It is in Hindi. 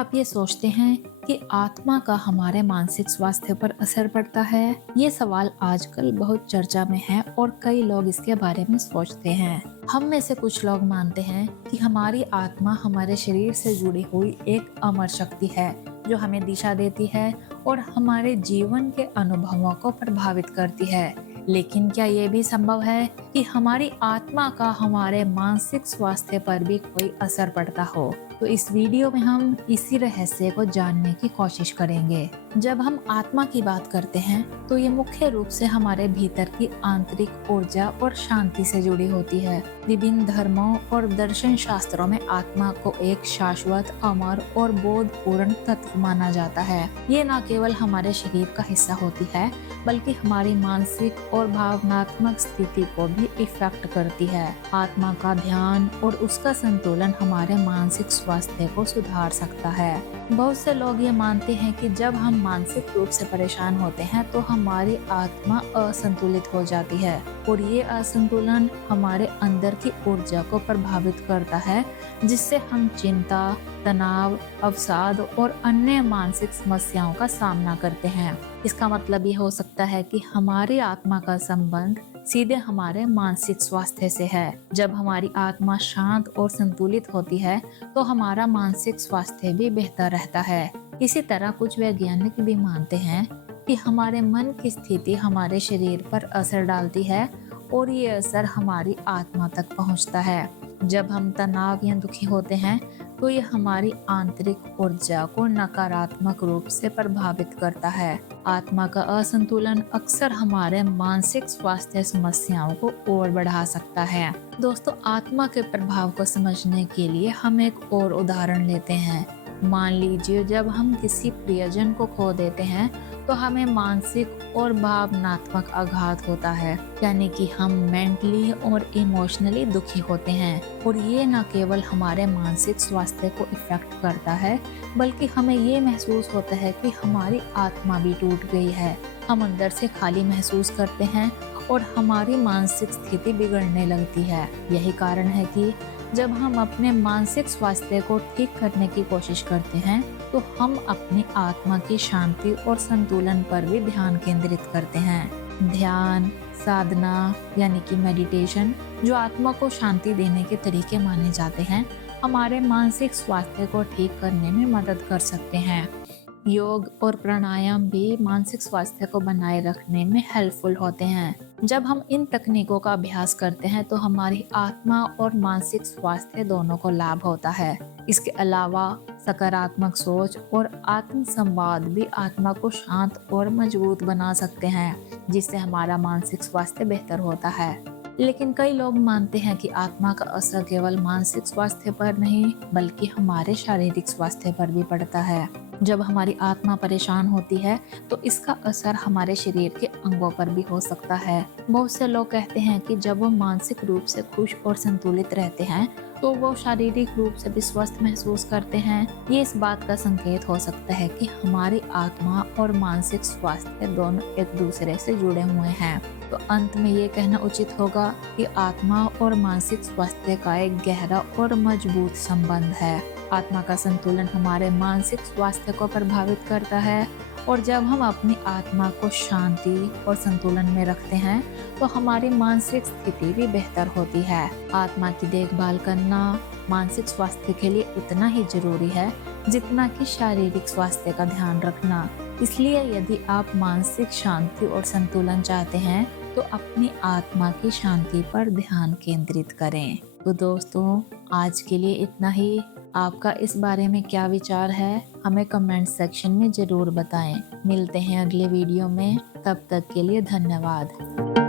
आप ये सोचते हैं कि आत्मा का हमारे मानसिक स्वास्थ्य पर असर पड़ता है? ये सवाल आजकल बहुत चर्चा में है और कई लोग इसके बारे में सोचते हैं। हम में से कुछ लोग मानते हैं कि हमारी आत्मा हमारे शरीर से जुड़ी हुई एक अमर शक्ति है जो हमें दिशा देती है और हमारे जीवन के अनुभवों को प्रभावित करती है। लेकिन क्या ये भी संभव है कि हमारी आत्मा का हमारे मानसिक स्वास्थ्य पर भी कोई असर पड़ता हो? तो इस वीडियो में हम इसी रहस्य को जानने की कोशिश करेंगे। जब हम आत्मा की बात करते हैं तो ये मुख्य रूप से हमारे भीतर की आंतरिक ऊर्जा और शांति से जुड़ी होती है। विभिन्न धर्मों और दर्शन शास्त्रों में आत्मा को एक शाश्वत, अमर और बोधपूर्ण तत्व माना जाता है। ये न केवल हमारे शरीर का हिस्सा होती है बल्कि हमारी मानसिक और भावनात्मक स्थिति को भी इफेक्ट करती है। आत्मा का ध्यान और उसका संतुलन हमारे मानसिक स्वास्थ्य को सुधार सकता है। बहुत से लोग ये मानते हैं कि जब हम मानसिक रूप से परेशान होते हैं तो हमारी आत्मा असंतुलित हो जाती है और ये असंतुलन हमारे अंदर की ऊर्जा को प्रभावित करता है, जिससे हम चिंता, तनाव, अवसाद और अन्य मानसिक समस्याओं का सामना करते हैं। इसका मतलब ये हो सकता है कि हमारी आत्मा का संबंध सीधे हमारे मानसिक स्वास्थ्य से है। जब हमारी आत्मा शांत और संतुलित होती है तो हमारा मानसिक स्वास्थ्य भी बेहतर रहता है। इसी तरह कुछ वैज्ञानिक भी मानते हैं कि हमारे मन की स्थिति हमारे शरीर पर असर डालती है और ये असर हमारी आत्मा तक पहुंचता है। जब हम तनाव या दुखी होते हैं तो ये हमारी आंतरिक ऊर्जा को नकारात्मक रूप से प्रभावित करता है। आत्मा का असंतुलन अक्सर हमारे मानसिक स्वास्थ्य समस्याओं को और बढ़ा सकता है। दोस्तों, आत्मा के प्रभाव को समझने के लिए हम एक और उदाहरण लेते हैं। मान लीजिए जब हम किसी प्रियजन को खो देते हैं तो हमें मानसिक और भावनात्मक आघात होता है, यानी कि हम मेंटली और इमोशनली दुखी होते हैं। और ये न केवल हमारे मानसिक स्वास्थ्य को इफेक्ट करता है बल्कि हमें ये महसूस होता है कि हमारी आत्मा भी टूट गई है। हम अंदर से खाली महसूस करते हैं और हमारी मानसिक स्थिति बिगड़ने लगती है। यही कारण है कि जब हम अपने मानसिक स्वास्थ्य को ठीक करने की कोशिश करते हैं तो हम अपनी आत्मा की शांति और संतुलन पर भी ध्यान केंद्रित करते हैं। ध्यान, साधना यानी कि मेडिटेशन, जो आत्मा को शांति देने के तरीके माने जाते हैं, हमारे मानसिक स्वास्थ्य को ठीक करने में मदद कर सकते हैं। योग और प्राणायाम भी मानसिक स्वास्थ्य को बनाए रखने में हेल्पफुल होते हैं। जब हम इन तकनीकों का अभ्यास करते हैं तो हमारी आत्मा और मानसिक स्वास्थ्य दोनों को लाभ होता है। इसके अलावा सकारात्मक सोच और आत्म संवाद भी आत्मा को शांत और मजबूत बना सकते हैं, जिससे हमारा मानसिक स्वास्थ्य बेहतर होता है। लेकिन कई लोग मानते हैं कि आत्मा का असर केवल मानसिक स्वास्थ्य पर नहीं बल्कि हमारे शारीरिक स्वास्थ्य पर भी पड़ता है। जब हमारी आत्मा परेशान होती है तो इसका असर हमारे शरीर के अंगों पर भी हो सकता है। बहुत से लोग कहते हैं कि जब वो मानसिक रूप से खुश और संतुलित रहते हैं तो वो शारीरिक रूप से भी स्वस्थ महसूस करते हैं। ये इस बात का संकेत हो सकता है कि हमारी आत्मा और मानसिक स्वास्थ्य दोनों एक दूसरे से जुड़े हुए हैं। तो अंत में ये कहना उचित होगा कि आत्मा और मानसिक स्वास्थ्य का एक गहरा और मजबूत संबंध है। आत्मा का संतुलन हमारे मानसिक स्वास्थ्य को प्रभावित करता है और जब हम अपनी आत्मा को शांति और संतुलन में रखते हैं तो हमारी मानसिक स्थिति भी बेहतर होती है। आत्मा की देखभाल करना मानसिक स्वास्थ्य के लिए उतना ही जरूरी है जितना कि शारीरिक स्वास्थ्य का ध्यान रखना। इसलिए यदि आप मानसिक शांति और संतुलन चाहते हैं तो अपनी आत्मा की शांति पर ध्यान केंद्रित करें। तो दोस्तों, आज के लिए इतना ही। आपका इस बारे में क्या विचार है, हमें कमेंट सेक्शन में जरूर बताएं। मिलते हैं अगले वीडियो में, तब तक के लिए धन्यवाद।